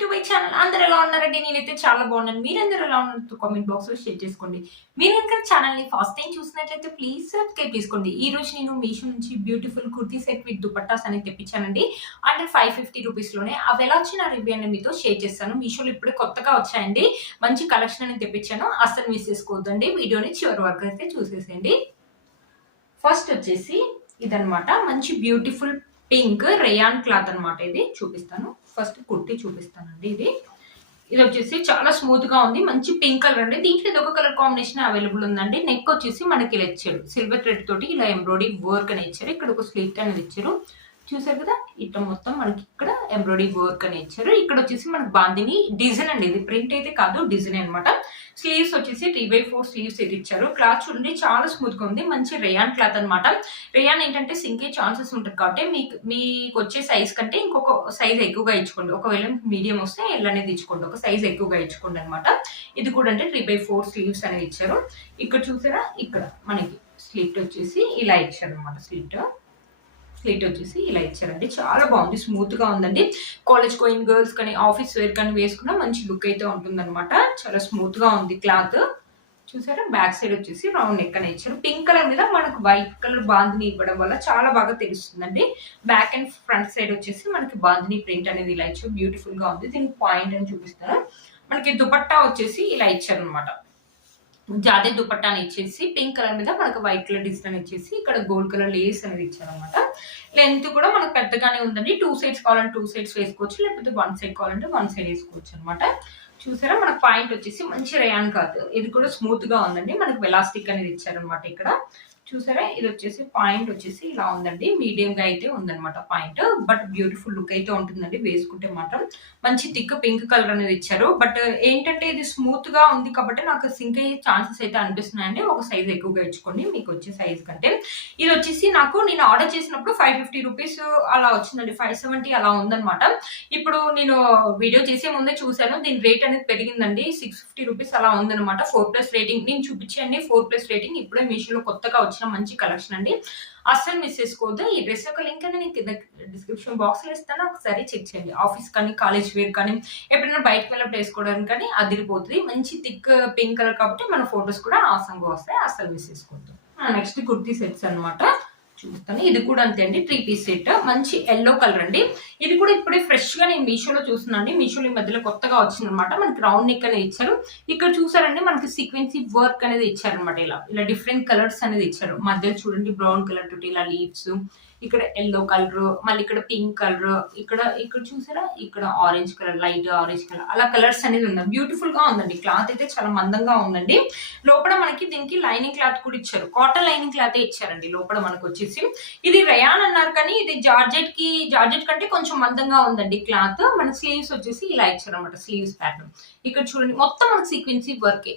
To my channel. అందరూ ఎలా ఉన్నారండి? నేనైతే చాలా బాగున్నాను. మీరందరూ ఎలా ఉన్నారు? కామెంట్ బాక్స్ లో షేర్ చేసుకోండి. మీరు ఇంకా ఛానల్ ని ఫస్ట్ టైం చూసినట్లయితే ప్లీజ్ సబ్స్క్రైబ్ చేసుకోండి. ఈ రోజు నేను మీషో నుంచి beautiful kurti set with dupattas అనేది తెప్పించానండి. అండర్ 550 రూపీస్ లోనే. అవి ఎలా వచ్చిన రివ్యూ అనేది మీతో షేర్ చేస్తాను. మీషోలో ఇప్పుడే కొత్తగా వచ్చాయండి. మంచి కలెక్షన్ అనేది తెప్పించాను. అస్సలు మిస్ చేసుకోవద్దండి. వీడియోని చివరి వరకు అయితే చూసేసేయండి. ఫస్ట్ వచ్చేసి ఇదనమాట, మంచి బ్యూటిఫుల్ పింక్ రేయాన్ క్లాత్ అనమాట. ఇది చూపిస్తాను. ఫస్ట్ కుర్తీ చూపిస్తానండి. ఇది వచ్చేసి చాలా స్మూత్ గా ఉంది. మంచి పింక్ కలర్ అండి. దీంట్లో ఇది ఒక కలర్ కాంబినేషన్ అవైలబుల్ ఉందండి. నెక్ వచ్చేసి మనకి ఇలా ఇచ్చారు, సిల్వర్ థ్రెడ్ తోటి ఇలా ఎంబ్రాయిడరీ వర్క్ అనేది ఇచ్చారు. ఇక్కడ ఒక స్లీట్ అనేది ఇచ్చారు, చూసారు కదా. ఇట్లా మొత్తం మనకి ఇక్కడ ఎంబ్రాయిడరీ వర్క్ అని ఇచ్చారు. ఇక్కడ వచ్చేసి మనకి బాందిని డిజైన్ అండి. ఇది ప్రింట్ అయితే కాదు, డిజైన్ అనమాట. స్లీవ్స్ వచ్చేసి 3/4 స్లీవ్స్ ఇది ఇచ్చారు. క్లాత్ చూడండి చాలా స్మూత్ గా ఉంది. మంచి రేయాన్ క్లాత్ అనమాట. రేయాన్ ఏంటంటే సింకే ఛాన్సెస్ ఉంటుంది కాబట్టి మీకు వచ్చే సైజ్ కంటే ఇంకొక సైజ్ ఎక్కువగా ఇచ్చుకోండి. ఒకవేళ మీడియం వస్తే ఎల్ అనేది ఇచ్చుకోండి, ఒక సైజ్ ఎక్కువగా ఇచ్చుకోండి అనమాట. ఇది కూడా అంటే 3/4 స్లీవ్స్ అనేది ఇచ్చారు. ఇక్కడ చూసారా, ఇక్కడ మనకి స్లిట్ వచ్చేసి ఇలా ఇచ్చారు అనమాట. స్లిట్ వచ్చేసి ఇలా ఇచ్చారండి. చాలా బాగుంది, స్మూత్ గా ఉందండి. కాలేజ్ గోయింగ్ గర్ల్స్ కానీ ఆఫీస్ వేర్ కానీ వేసుకున్నా మంచి లుక్ అయితే ఉంటుంది అనమాట. చాలా స్మూత్ గా ఉంది క్లాత్. చూసారా, బ్యాక్ సైడ్ వచ్చేసి రౌండ్ నెక్ అని ఇచ్చారు. పింక్ కలర్ మీద మనకు వైట్ కలర్ బాందిని ఇవ్వడం వల్ల చాలా బాగా తెలుస్తుందండి. బ్యాక్ అండ్ ఫ్రంట్ సైడ్ వచ్చేసి మనకి బాందిని ప్రింట్ అనేది ఇలా ఇచ్చారు. బ్యూటిఫుల్ గా ఉంది. దీనికి పాయింట్ అని చూపిస్తాను. మనకి దుపట్టా వచ్చేసి ఇలా ఇచ్చారు అనమాట. జాదే దుపట్టాని ఇచ్చేసి పింక్ కలర్ మీద మనకు వైట్ కలర్ డిజైన్ ఇచ్చేసి ఇక్కడ గోల్డ్ కలర్ లేస్ అనేది ఇచ్చారు అనమాట. లెంత్ కూడా మనకు పెద్దగానే ఉందండి. 2 సైడ్స్ కావాలంటే 2 సైడ్స్ వేసుకోవచ్చు, లేకపోతే 1 సైడ్ కావాలంటే 1 సైడ్ వేసుకోవచ్చు అనమాట. చూసారా, మనకు పాయింట్ వచ్చేసి మంచి రేయాన్ కాదు, ఇది కూడా స్మూత్ గా ఉందండి. మనకు ఎలాస్టిక్ అనేది ఇచ్చారనమాట. ఇక్కడ చూసారా, ఇది వచ్చేసి పాయింట్ వచ్చేసి ఇలా ఉందండి. మీడియం గా అయితే ఉందన్నమాట పాయింట్. బట్ బ్యూటిఫుల్ లుక్ అయితే ఉంటుందండి వేసుకుంటే మాత్రం. మంచి థిక్ పింక్ కలర్ అనేది ఇచ్చారు. బట్ ఏంటంటే ఇది స్మూత్ గా ఉంది కాబట్టి నాకు సింక్ అయ్యే ఛాన్సెస్ అయితే అనిపిస్తున్నాయండి. ఒక సైజ్ ఎక్కువగా ఇచ్చుకోండి మీకు వచ్చే సైజ్ కంటే. ఇది వచ్చేసి నేను ఆర్డర్ చేసినప్పుడు 550 రూపీస్ అలా వచ్చిందండి. 570 అలా ఉందన్నమాట. ఇప్పుడు నేను వీడియో చేసే ముందే చూసాను, దీని రేట్ అనేది పెరిగిందండి. 650 రూపీస్ అలా ఉందన్నమాట. 4+ రేటింగ్ నేను చూపించండి. 4+ రేటింగ్. ఇప్పుడే మీషోలో కొత్తగా వచ్చిన మంచి కలెక్షన్ అండి. అస్సలు మిస్ చేసుకోవద్దు. ఈ డ్రెస్ యొక్క లింక్ అనేది కింద డిస్క్రిప్షన్ బాక్స్ లో ఇస్తాను, ఒకసారి చెక్ చేయండి. ఆఫీస్ కానీ కాలేజ్ వేర్ కానీ ఎప్పుడైనా బయటకు వెళ్ళినప్పుడు వేసుకోవడానికి కానీ అదిరిపోతుంది. మంచి థిక్ పింక్ కలర్ కాబట్టి మన ఫొటోస్ కూడా ఆసంగా వస్తాయి. అస్సలు మిస్ చేసుకోవద్దు. నెక్స్ట్ కుర్తీ సెట్స్ అనమాట చూస్తాను. ఇది కూడా అంతే అండి, 3 పీస్ సెట్. మంచి ఎల్లో కలర్ అండి. ఇది కూడా ఇప్పుడే ఫ్రెష్ గా నేను మీషోలో చూస్తున్నాండి. మీషోలో ఈ మధ్యలో కొత్తగా వచ్చిందనమాట. మనకి రౌండ్ నెక్ అనేది ఇచ్చారు. ఇక్కడ చూసారండి, మనకి సీక్వెన్సీ వర్క్ అనేది ఇచ్చారనమాట. ఇలా డిఫరెంట్ కలర్స్ అనేది ఇచ్చారు. మధ్యలో చూడండి బ్రౌన్ కలర్ తోటి ఇలా లీవ్స్, ఇక్కడ ఎల్లో కలర్, మళ్ళీ ఇక్కడ పింక్ కలర్, ఇక్కడ చూసారా, ఇక్కడ orange colour, light orange colour, అలా కలర్స్ అనేది ఉన్నాయి. బ్యూటిఫుల్ గా ఉందండి. క్లాత్ అయితే చాలా మందంగా ఉందండి. లోపల మనకి దీనికి లైనింగ్ క్లాత్ కూడా ఇచ్చారు. కాటన్ లైనింగ్ క్లాత్ ఇచ్చారండి లోపల మనకు వచ్చేసి. ఇది రయాన్ అన్నారు కానీ ఇది జార్జెట్ కంటే కొంచెం మందంగా ఉందండి క్లాత్. మన స్లీవ్స్ వచ్చేసి ఇలా ఇచ్చారు అనమాట. స్లీవ్స్ ప్యాటర్న్ ఇక్కడ చూడండి, మొత్తం మనకి సీక్వెన్సీ వర్క్.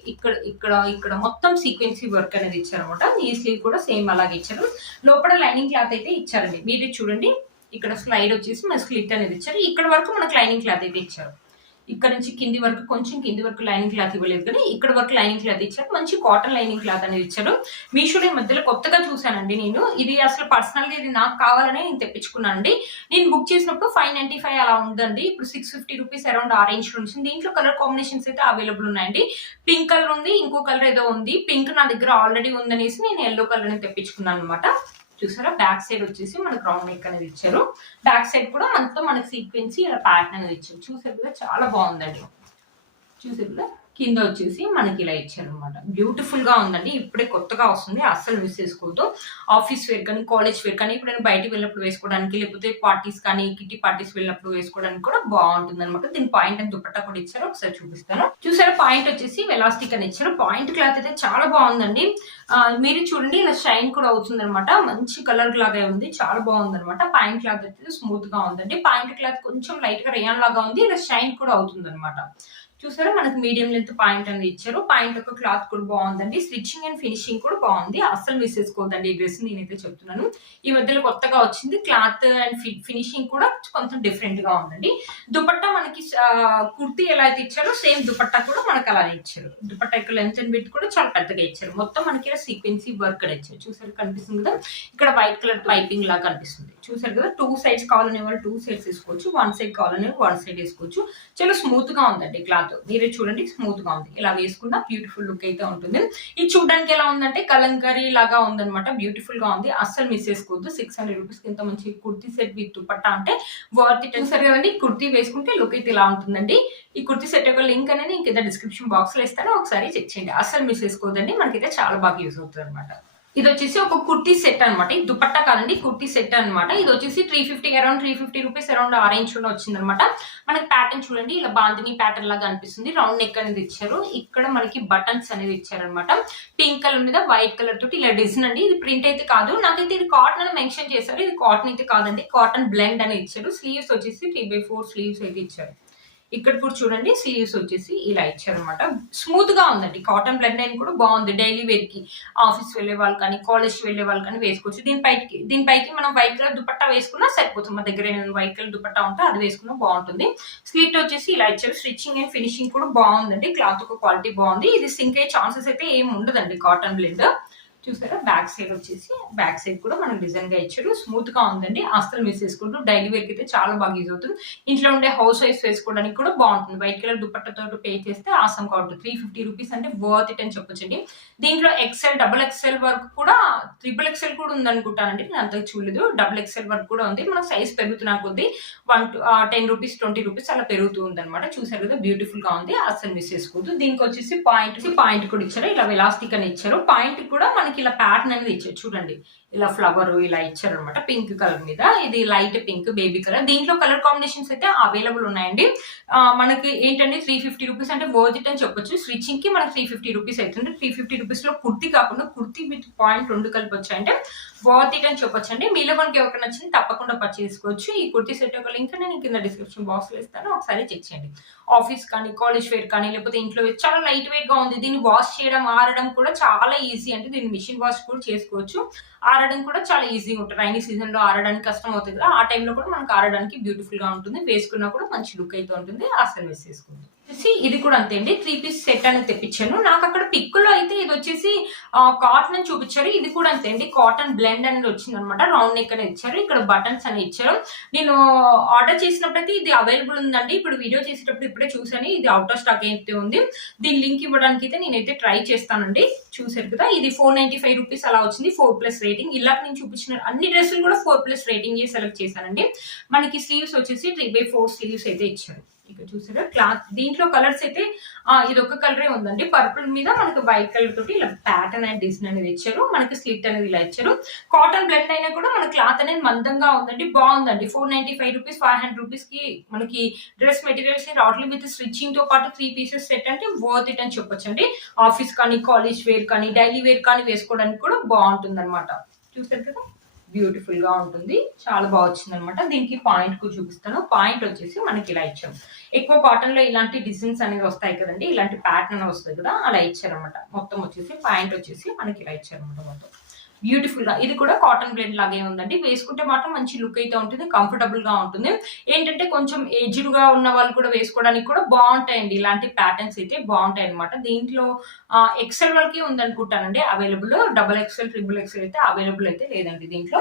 ఇక్కడ మొత్తం సీక్వెన్సీ వర్క్ అనేది ఇచ్చారు అనమాట. ఈ స్లీవ్ కూడా సేమ్ అలాగే ఇచ్చారు. లోపల లైనింగ్ క్లాత్ అయితే ఇచ్చారండి. మీరు చూడండి, ఇక్కడ స్లైడ్ వచ్చేసి మన స్లిట్ అనేది ఇచ్చారు. ఇక్కడ వరకు మనకు లైనింగ్ క్లాత్ అయితే ఇచ్చారు. ఇక్కడ నుంచి కింది వరకు, కొంచెం కింది వరకు లైనింగ్ క్లాత్ ఇవ్వలేదు కానీ ఇక్కడ వరకు లైనింగ్ క్లాత్ ఇచ్చారు. మంచి కాటన్ లైనింగ్ క్లాత్ అనేది ఇచ్చారు. మీషోలో మధ్యలో కొత్తగా చూసానండి నేను. ఇది అసలు పర్సనల్ గా ఇది నాకు కావాలనే నేను తెప్పించుకున్నానండి. నేను బుక్ చేసినప్పుడు 595 అలా ఉందండి. ఇప్పుడు 650 రూపీస్ అరౌండ్ ఆ రేంజ్ లో ఉంటుంది. దీంట్లో కలర్ కాంబినేషన్స్ అయితే అవైలబుల్ ఉన్నాయండి. పింక్ కలర్ ఉంది, ఇంకో కలర్ ఏదో ఉంది. పింక్ నా దగ్గర ఆల్రెడీ ఉందనేసి నేను ఎల్లో కలర్ ని తెప్పించుకున్నాను అనమాట. చూసారా, బ్యాక్ సైడ్ వచ్చేసి మనకు రౌండ్ నెక్ అనేది ఇచ్చారు. బ్యాక్ సైడ్ కూడా మొత్తం మనకి సీక్వెన్సీ ఇలా ప్యాటర్న్ అనేది ఇచ్చారు. చూసారు కదా, చాలా బాగుందండి. చూసారు కదా, కింద వచ్చేసి మనకి ఇలా ఇచ్చారు అనమాట. బ్యూటిఫుల్ గా ఉందండి. ఇప్పుడే కొత్తగా వస్తుంది, అస్సలు మిస్ చేసుకోవద్దు. ఆఫీస్ వేర్ కానీ కాలేజ్ వేర్ కానీ ఎప్పుడైనా బయటకు వెళ్ళినప్పుడు వేసుకోవడానికి, లేకపోతే పార్టీస్ కానీ కిట్టి పార్టీస్ వెళ్ళినప్పుడు వేసుకోవడానికి కూడా బాగుంటుంది అనమాట. దీని పాయింట్ అని దుపట్టా కూడా ఇచ్చారు, ఒకసారి చూపిస్తాను. చూసారా, పాయింట్ వచ్చేసి ఎలాస్టిక్ అని ఇచ్చారు. పాయింట్ క్లాత్ అయితే చాలా బాగుందండి. మీరు చూడండి, ఇలా షైన్ కూడా అవుతుంది అనమాట. మంచి కలర్ లాగా ఉంది, చాలా బాగుంది అనమాట. పాయింట్ క్లాత్ అయితే స్మూత్ గా ఉందండి. పాయింట్ క్లాత్ కొంచెం లైట్ గా రేయాన్ లాగా ఉంది. ఇలా షైన్ కూడా అవుతుంది అనమాట. చూసారా, మనకు మీడియం లెంత్ పాయింట్ అనేది ఇచ్చారు. పాయింట్ యొక్క క్లాత్ కూడా బాగుందండి. స్టిచ్చింగ్ అండ్ ఫినిషింగ్ కూడా బాగుంది. అస్సలు మిస్ చేసుకోవద్దండి ఈ డ్రెస్. నేనైతే చెప్తున్నాను, ఈ మధ్యలో కొత్తగా వచ్చింది. క్లాత్ అండ్ ఫినిషింగ్ కూడా కొంచెం డిఫరెంట్ గా ఉందండి. దుపట్టా మనకి కుర్తీ ఎలా అయితే ఇచ్చారో సేమ్ దుపట్టా కూడా మనకు అలానే ఇచ్చారు. దుపట్టా యొక్క లెంత్ అండ్ విడ్త్ కూడా చాలా పెద్దగా ఇచ్చారు. మొత్తం మనకి సీక్వెన్సీ వర్క్ ఇచ్చారు. చూసారు, కనిపిస్తుంది కదా, ఇక్కడ వైట్ కలర్ పైపింగ్ లాగా కనిపిస్తుంది. చూసారు కదా, 2 సైడ్స్ కావాలనే వాళ్ళు 2 సైడ్స్ వేసుకోవచ్చు, 1 సైడ్ కావాలనే 1 సైడ్ వేసుకోవచ్చు. చాలా స్మూత్ గా ఉందండి క్లాత్, మీరే చూడండి స్మూత్ గా ఉంది. ఇలా వేసుకున్న బ్యూటిఫుల్ లుక్ అయితే ఉంటుంది. ఇది చూడడానికి ఎలా ఉందంటే కలంకరీ లాగా ఉందన్నమాట, బ్యూటిఫుల్ గా ఉంది. అస్సలు మిస్ చేసుకోవద్దు. 600 రూపీస్ ఇంత మంచి కుర్తీ సెట్ విత్ దుపట్టా అంటే వర్త్ ఇట్. చూసారు కదండి, కుర్తీ వేసుకుంటే లుక్ అయితే ఇలా ఉంటుందండి. ఈ కుర్తీ సెట్ యొక్క లింక్ అనేది కింద డిస్క్రిప్షన్ బాక్స్ లో ఇస్తాను, ఒకసారి చెక్ చేయండి. అస్సలు మిస్ చేసుకోవద్దండి, మనకైతే చాలా బాగా యూజ్ అవుతుంది అనమాట. ఇది వచ్చేసి ఒక కుర్తీ సెట్ అనమాట, ఇది దుపట్టా కాదండి, కుర్తీ సెట్ అనమాట. ఇది వచ్చేసి 350 అరౌండ్ 350 రూపీస్ అరౌండ్ ఆ రేంజ్ లో వచ్చింది అనమాట. మనకి ప్యాటర్న్ చూడండి, ఇలా బాందిని ప్యాటర్న్ లాగా అనిపిస్తుంది. రౌండ్ నెక్ అనేది ఇచ్చారు, ఇక్కడ మనకి బటన్స్ అనేది ఇచ్చారనమాట. పింక్ కలర్ మీద వైట్ కలర్ తోటి ఇలా డిజైన్ అండి. ఇది ప్రింట్ అయితే కాదు, నాకైతే ఇది కాటన్ అని మెన్షన్ చేశారు. ఇది కాటన్ అయితే కాదండి, కాటన్ బ్లెండ్ అని ఇచ్చారు. స్లీవ్స్ వచ్చేసి 3/4 స్లీవ్స్ అయితే ఇచ్చారు. ఇక్కడ కూడా చూడండి స్లీవ్స్ వచ్చేసి ఇలా ఇచ్చారనమాట. స్మూత్ గా ఉందండి, కాటన్ బ్లెండ్ అయిన కూడా బాగుంది. డైలీ వేర్ కి ఆఫీస్ వెళ్లే వాళ్ళు కానీ కాలేజ్ వెళ్లే వాళ్ళు కానీ వేసుకోవచ్చు. దీనిపైకి మనం వైట్ కలర్ దుపట్టా వేసుకున్నా సరిపోతుంది. మా దగ్గర వైట్ కలర్ దుపట్టా ఉంటే అది వేసుకున్నా బాగుంటుంది. స్లీట్ వచ్చేసి ఇలా ఇచ్చారు. స్టిచ్చింగ్ అండ్ ఫినిషింగ్ కూడా బాగుందండి, క్లాత్ క్వాలిటీ బాగుంది. ఇది సింక్ అయ్యే ఛాన్సెస్ అయితే ఏమి ఉండదండి కాటన్ బ్లెండ్. చూసారా, బ్యాక్ సైడ్ వచ్చేసి బ్యాక్ సైడ్ కూడా మనం డిజైన్ గా ఇచ్చారు. స్మూత్ గా ఉందండి, అస్సలు మిస్ చేసుకుంటూ డైలీ వేర్ కి అయితే చాలా బాగా యూజ్ అవుతుంది. ఇంట్లో ఉండే హౌస్ వైఫ్ వేసుకోవడానికి కూడా బాగుంటుంది. వైట్ కలర్ దుపట్టతో పే చేస్తే ఆసం కావచ్చు. 350 రూపీస్ అంటే వర్త్ ఇట్ అని చెప్పొచ్చండి. దీంట్లో ఎక్సెల్, డబుల్ ఎక్సెల్ వరకు కూడా, ట్రిపుల్ ఎక్సెల్ కూడా ఉంది అనుకుంటానండి, నేను అంతకు చూడలేదు. డబుల్ ఎక్సెల్ వరకు కూడా ఉంది. మన సైజ్ పెరుగుతున్నా కొద్దీ 10 రూపీస్ 20 రూపీస్ అలా పెరుగుతూ ఉంది అనమాట. చూసారు కదా, బ్యూటిఫుల్ గా ఉంది, అస్సలు మిస్ చేసుకోవద్దు. దీనికి వచ్చేసి పాయింట్ కూడా ఇచ్చారు, ఇలా ఎలాస్టిక్ అని ఇచ్చారు. పాయింట్ కూడా మనకి ఇలా ప్యాటర్న్ అనేది ఇచ్చారు. చూడండి, ఇలా ఫ్లవర్ ఇలా ఇచ్చారు అనమాట, పింక్ కలర్ మీద. ఇది లైట్ పింక్ బేబీ కలర్. దీంట్లో కలర్ కాంబినేషన్స్ అయితే అవైలబుల్ ఉన్నాయండి. మనకి ఏంటంటే 350 రూపీస్ అంటే వర్త్ ఇట్ అని చెప్పొచ్చు. స్టిచ్చింగ్ కి మనకి 350 రూపీస్ అవుతుంది. 350 రూపీస్ లో కుర్తీ కాకుండా కుర్తీ విత్ పాయింట్ 2 కలిపి వచ్చాయంటే వర్త్ ఇట్ అని చెప్పొచ్చండి. మీలో మనకి ఎవరికి నచ్చింది తప్పకుండా పర్చేస్ చేసుకోవచ్చు. ఈ కుర్తీ సెట్ యొక్క లింక్ నేను కింద డిస్క్రిప్షన్ బాక్స్ లో ఇస్తాను, ఒకసారి చెక్ చేయండి. ఆఫీస్ కానీ కాలేజ్ వేర్ కానీ లేకపోతే ఇంట్లో చాలా లైట్ వెయిట్ గా ఉంది. దీన్ని వాష్ చేయడం ఆరడం కూడా చాలా ఈజీ అండి. దీన్ని మిషన్ వాష్ కూడా చేసుకోవచ్చు. ఆరడం కూడా చాలా ఈజీగా ఉంటుంది. రైనీ సీజన్ లో ఆరడానికి కష్టం అవుతుంది కదా, ఆ టైంలో కూడా మనకు ఆరడానికి బ్యూటిఫుల్ గా ఉంటుంది. వేసుకున్నా కూడా మంచి లుక్ అయితే ఉంటుంది, అసలు వేసి వేసుకుంది. ఇది కూడా అంతే అండి, 3 పీస్ సెట్ అనేది తెప్పించాను. నాకు అక్కడ పిక్ లో అయితే ఇది వచ్చేసి కాటన్ అని చూపించారు. ఇది కూడా అంతే అండి, కాటన్ బ్లెండ్ అనేది వచ్చింది అనమాట. రౌండ్ నెక్ అనేది ఇచ్చారు, ఇక్కడ బటన్స్ అని ఇచ్చారు. నేను ఆర్డర్ చేసినప్పుడైతే ఇది అవైలబుల్ ఉందండి. ఇప్పుడు వీడియో చేసేటప్పుడు ఇప్పుడే చూసాను, ఇది అవుట్ ఆఫ్ స్టాక్ అయితే ఉంది. దీని లింక్ ఇవ్వడానికి అయితే నేనైతే ట్రై చేస్తానండి. చూసారు కదా, ఇది 495 రూపీస్ అలా వచ్చింది. 4+ రేటింగ్. ఇలా నేను చూపించిన అన్ని డ్రెస్సులు కూడా 4+ రేటింగ్ సెలెక్ట్ చేశానండి. మనకి స్లీవ్స్ వచ్చేసి 3/4 స్లీవ్స్ అయితే ఇచ్చారు. ఇక్కడ చూసారా క్లాత్, దీంట్లో కలర్స్ అయితే ఇది ఒక కలరే ఉందండి. పర్పుల్ మీద మనకి వైట్ కలర్ తోటి ఇలా ప్యాటర్న్ అండ్ డిజైన్ అనేది ఇచ్చారు. మనకి స్లిట్ అనేది ఇలా ఇచ్చారు. కాటన్ బ్లెండ్ అయినా కూడా మన క్లాత్ అనేది మందంగా ఉందండి, బాగుందండి. 495 రూపీస్ 500 రూపీస్ కి మనకి డ్రెస్ మెటీరియల్స్ రావట్లేదు. విత్ స్టిచ్చింగ్ తో పాటు 3 పీసెస్ సెట్ అంటే వర్త్ ఇట్ అని చెప్పొచ్చండి. ఆఫీస్ కానీ కాలేజ్ వేర్ కానీ డైలీ వేర్ కానీ వేసుకోవడానికి కూడా బాగుంటుంది అనమాట. చూసారు కదా, బ్యూటిఫుల్ గా ఉంటుంది, చాలా బాగా వచ్చింది అనమాట. దీనికి పాయింట్ కూడా చూపిస్తాను. పాయింట్ వచ్చేసి మనకి ఇలా ఇచ్చాం. ఎక్కువ కాటన్ లో ఇలాంటి డిజైన్స్ అనేది వస్తాయి కదండి, ఇలాంటి ప్యాటర్న్ వస్తాయి కదా, అలా ఇచ్చారనమాట. మొత్తం వచ్చేసి పాయింట్ వచ్చేసి మనకి ఇలా ఇచ్చారనమాట. మొత్తం బ్యూటిఫుల్ గా, ఇది కూడా కాటన్ బ్లెండ్ లాగే ఉందండి. వేసుకుంటే మాత్రం మంచి లుక్ అయితే ఉంటుంది, కంఫర్టబుల్ గా ఉంటుంది. ఏంటంటే కొంచెం ఏజ్డ్ గా ఉన్న వాళ్ళు కూడా వేసుకోవడానికి కూడా బాగుంటాయండి. ఇలాంటి ప్యాటర్న్స్ అయితే బాగుంటాయి అనమాట. దీంట్లో ఎక్సెల్ వరకే ఉందనుకుంటానండి available. Double XL, triple XL అయితే అవైలబుల్ అయితే లేదండి. దీంట్లో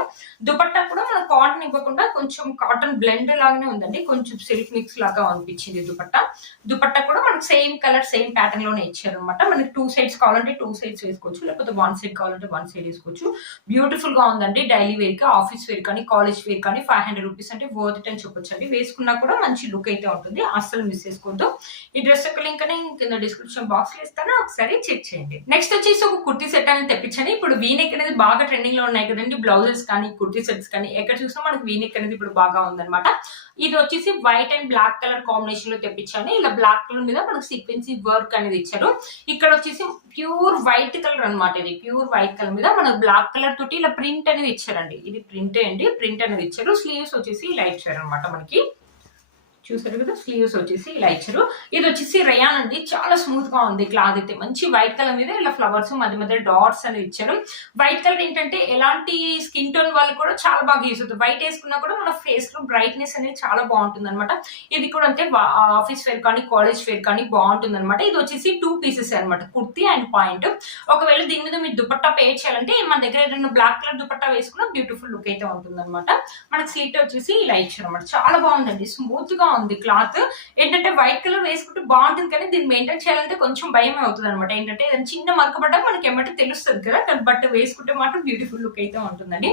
దుపట్టా కూడా మన కాటన్ ఇవ్వకుండా కొంచెం కాటన్ బ్లెండ్ లాగానే ఉందండి, కొంచెం సిల్క్ మిక్స్ లాగా అనిపించింది దుపట్టా కూడా మనకి సేమ్ కలర్ సేమ్ ప్యాటర్న్ లోనే ఇచ్చారు అనమాట. మనకి 2 సైడ్స్ కావాలంటే 2 సైడ్స్ వేసుకోవచ్చు, లేకపోతే 1 సైడ్ కావాలంటే 1 సైడ్ వేసుకోవచ్చు. బ్యూటిఫుల్ గా ఉందండి. డైలీ వేర్ కి, ఆఫీస్ వేర్ కానీ కాలేజ్ వేర్ కానీ 500 రూపీస్ అంటే వర్త్ ఇట్ అని చెప్పొచ్చు అండి. వేసుకున్నా కూడా మంచి లుక్ అయితే ఉంటుంది, అస్సలు మిస్ చేసుకోవద్దు. ఈ డ్రెస్ యొక్క లింక్ అని కింద డిస్క్రిప్షన్ బాక్స్ లో ఇస్తాను, ఒకసారి చెక్ చేయండి. నెక్స్ట్ వచ్చేసి ఒక కుర్తీ సెట్ అనేది తెప్పించాను. ఇప్పుడు వీనెక్ అనేది బాగా ట్రెండింగ్ లో ఉన్నాయి కదండి, బ్లౌజెస్ కానీ కుర్తీ సెట్స్ కానీ ఎక్కడ చూసినా మనకి వీనెక్ అనేది ఇప్పుడు బాగా ఉందన్నమాట. ఇది వచ్చేసి white and black colour combination లో తెప్పించాను. ఇలా బ్లాక్ కలర్ మీద మనకు సీక్వెన్సీ వర్క్ అనేది ఇచ్చారు. ఇక్కడ వచ్చేసి ప్యూర్ వైట్ కలర్ అనమాట. ఇది ప్యూర్ వైట్ కలర్ మీద మనకు బ్లాక్ కలర్ తోటి ఇలా ప్రింట్ అనేది ఇచ్చారండి. ఇది ప్రింట్ అండి, ప్రింట్ అనేది ఇచ్చారు. స్లీవ్స్ వచ్చేసి ఇలా ఇచ్చారు అనమాట. మనకి చూసారు కదా, స్లీవ్స్ వచ్చేసి ఇలా ఇచ్చారు. ఇది వచ్చేసి రేయాన్ అండి, చాలా స్మూత్ గా ఉంది క్లాత్ అయితే. మంచి వైట్ కలర్ మీద ఇలా ఫ్లవర్స్ మధ్య మధ్య డాట్స్ అనేది ఇచ్చారు. వైట్ కలర్ ఏంటంటే ఎలాంటి స్కిన్ టోన్ వాళ్ళు కూడా చాలా బాగా యూస్ అవుతుంది. వైట్ వేసుకున్నా కూడా మన ఫేస్ లో బ్రైట్నెస్ అనేది చాలా బాగుంటుంది అనమాట. ఇది కూడా అంతే, ఆఫీస్ వేర్ కానీ కాలేజ్ వేర్ కానీ బాగుంటుంది అనమాట. ఇది వచ్చేసి 2 పీసెస్ అనమాట, కుర్తీ అండ్ పాయింట్. ఒకవేళ దీని మీద మీరు దుపట్టా పే చేయాలంటే మన దగ్గర ఏదైనా బ్లాక్ కలర్ దుపట్టా వేసుకున్న బ్యూటిఫుల్ లుక్ అయితే ఉంటుంది అనమాట. మనకి స్లీట్ వచ్చేసి ఇలా ఇచ్చారు అనమాట. చాలా బాగుందండి, స్మూత్ గా ఉంది క్లాత్. ఏంటంటే వైట్ కలర్ వేసుకుంటే బాగుంటుంది, కానీ దీన్ని మెయింటైన్ చేయాలంటే కొంచెం భయం అవుతుంది అనమాట. ఏంటంటే ఏదైనా చిన్న మరకబడ్డా మనకి ఏమంటే తెలుస్తుంది కదా, బట్ వేసుకుంటే మాత్రం బ్యూటిఫుల్ లుక్ అయితే ఉంటుందండి.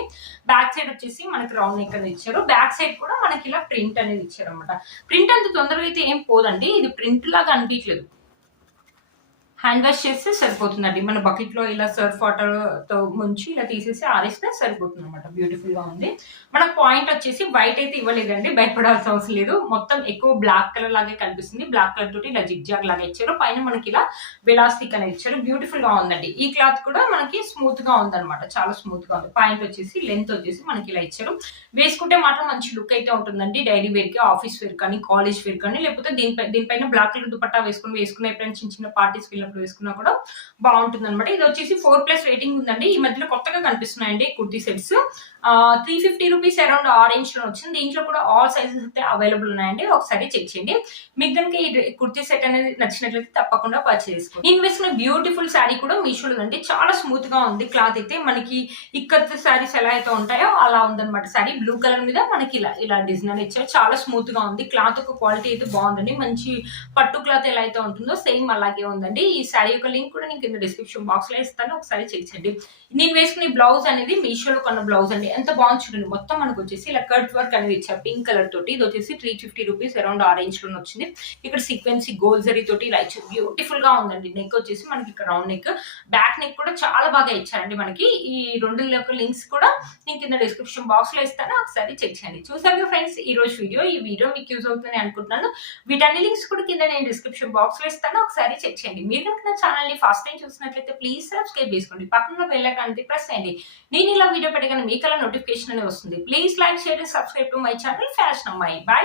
బ్యాక్ సైడ్ వచ్చేసి మనకి రౌండ్ నెక్ అనేది ఇచ్చారు. బ్యాక్ సైడ్ కూడా మనకి ఇలా ప్రింట్ అనేది ఇచ్చారు అనమాట. ప్రింట్ అంత తొందరగా అయితే ఏం పోదండి, ఇది ప్రింట్ లాగా అనిపించలేదు. హ్యాండ్ వాష్ చేస్తే సరిపోతుందండి. మన బకెట్ లో ఇలా సర్ఫ్ వాటర్ తో ముంచి ఇలా తీసేసి ఆరేస్తే సరిపోతుంది అనమాట. బ్యూటిఫుల్ గా ఉంది. మన పాయింట్ వచ్చేసి వైట్ అయితే ఇవ్వలేదండి, భయపడాల్సిన అవసరం లేదు. మొత్తం ఎక్కువ బ్లాక్ కలర్ లాగే కనిపిస్తుంది. బ్లాక్ కలర్ తోటి ఇలా జిగ్జాగ్ లాగా ఇచ్చారు. పైన మనకి ఇలా వెలాస్టిక్ అనేది ఇచ్చారు. బ్యూటిఫుల్ గా ఉందండి. ఈ క్లాత్ కూడా మనకి స్మూత్ గా ఉందన్నమాట, చాలా స్మూత్ గా ఉంది. పాయింట్ వచ్చేసి లెంత్ వచ్చేసి మనకి ఇలా ఇచ్చారు. వేసుకుంటే మాత్రం మంచి లుక్ అయితే ఉంటుందండి. డైలీ వేర్ కి, ఆఫీస్ వేర్ కానీ, కాలేజ్ వేర్ కానీ, లేకపోతే దీనిపైన బ్లాక్ కలర్ దుపట్టా వేసుకుని ఎప్పుడైనా చిన్న చిన్న పార్టీస్ వేసుకున్నా కూడా బాగుంటుంది అనమాట. ఇది వచ్చేసి 4+ రేటింగ్ ఉందండి. ఈ మధ్యలో కొత్తగా కనిపిస్తున్నాయండి kurti sets. 350 rupees around orange లో వచ్చింది. దీంట్లో కూడా ఆల్ సైజెస్ అయితే అవైలబుల్ ఉన్నాయండి. ఒకసారి చెక్ చేయండి. మీకు కనుక ఈ కుర్తీ సెట్ అనేది నచ్చినట్లయితే తప్పకుండా పర్చేస్ చేసుకోండి. నేను వేసుకున్న బ్యూటిఫుల్ శారీ కూడా మీషోలో అండి, చాలా స్మూత్ గా ఉంది క్లాత్ అయితే. మనకి ఇక్కత్ శారీస్ ఎలా అయితే ఉంటాయో అలా ఉందన్నమాట. శారీ బ్లూ కలర్ మీద మనకి ఇలా డిజైన్ ఇచ్చారు. చాలా స్మూత్ గా ఉంది క్లాత్. ఒక క్వాలిటీ అయితే బాగుందండి. మంచి పట్టు క్లాత్ ఎలా అయితే ఉంటుందో సేమ్ అలాగే ఉందండి. ఈ శారీ యొక్క లింక్ కూడా నేను కింద డిస్క్రిప్షన్ బాక్స్ లో ఇస్తాను, ఒకసారి చెక్ చేయండి. నేను వేసుకునే బ్లౌజ్ అనేది మీషోలో కొన్న బ్లౌజ్ అండి. ఎంత బాగుంది చూడండి. మొత్తం మనకు వచ్చేసి ఇలా కట్ వర్క్ అనేది ఇచ్చారు పింక్ కలర్ తోటి. ఇది వచ్చేసి 350 రూపీస్ అరౌండ్ ఆరెంజ్ లో వచ్చింది. ఇక్కడ సీక్వెన్సీ గోల్డ్ జరీ తోటి ఇలా ఇచ్చారు. బ్యూటిఫుల్ గా ఉందండి. నెక్ వచ్చేసి మనకి ఇక్కడ రౌండ్ నెక్, బ్యాక్ నెక్ కూడా చాలా బాగా ఇచ్చారండి మనకి. ఈ రెండు యొక్క లింక్స్ కూడా నేను కింద డిస్క్రిప్షన్ బాక్స్ లో ఇస్తాను, ఒకసారి చెక్ చేయండి. చూసారు ఫ్రెండ్స్ ఈ రోజు ఈ వీడియో మీకు యూజ్ అవుతుందని అనుకుంటున్నాను. వీటన్ని లింక్స్ కూడా కింద నేను డిస్క్రిప్షన్ బాక్స్ లో ఇస్తాను, ఒకసారి చెక్ చేయండి. మీరు కనుక నా ఛానల్ ని ఫస్ట్ టైం చూసినట్లయితే ప్లీజ్ సబ్స్క్రైబ్ చేసుకోండి. పక్కన బెల్ ఐకాన్ ప్రెస్ చేయండి. నేను ఇలా వీడియో పెట్టగానే మీకు అలా నోటిఫికేషన్ అనేది వస్తుంది. Please like, share, subscribe to my channel fashion అమ్మాయి. బై.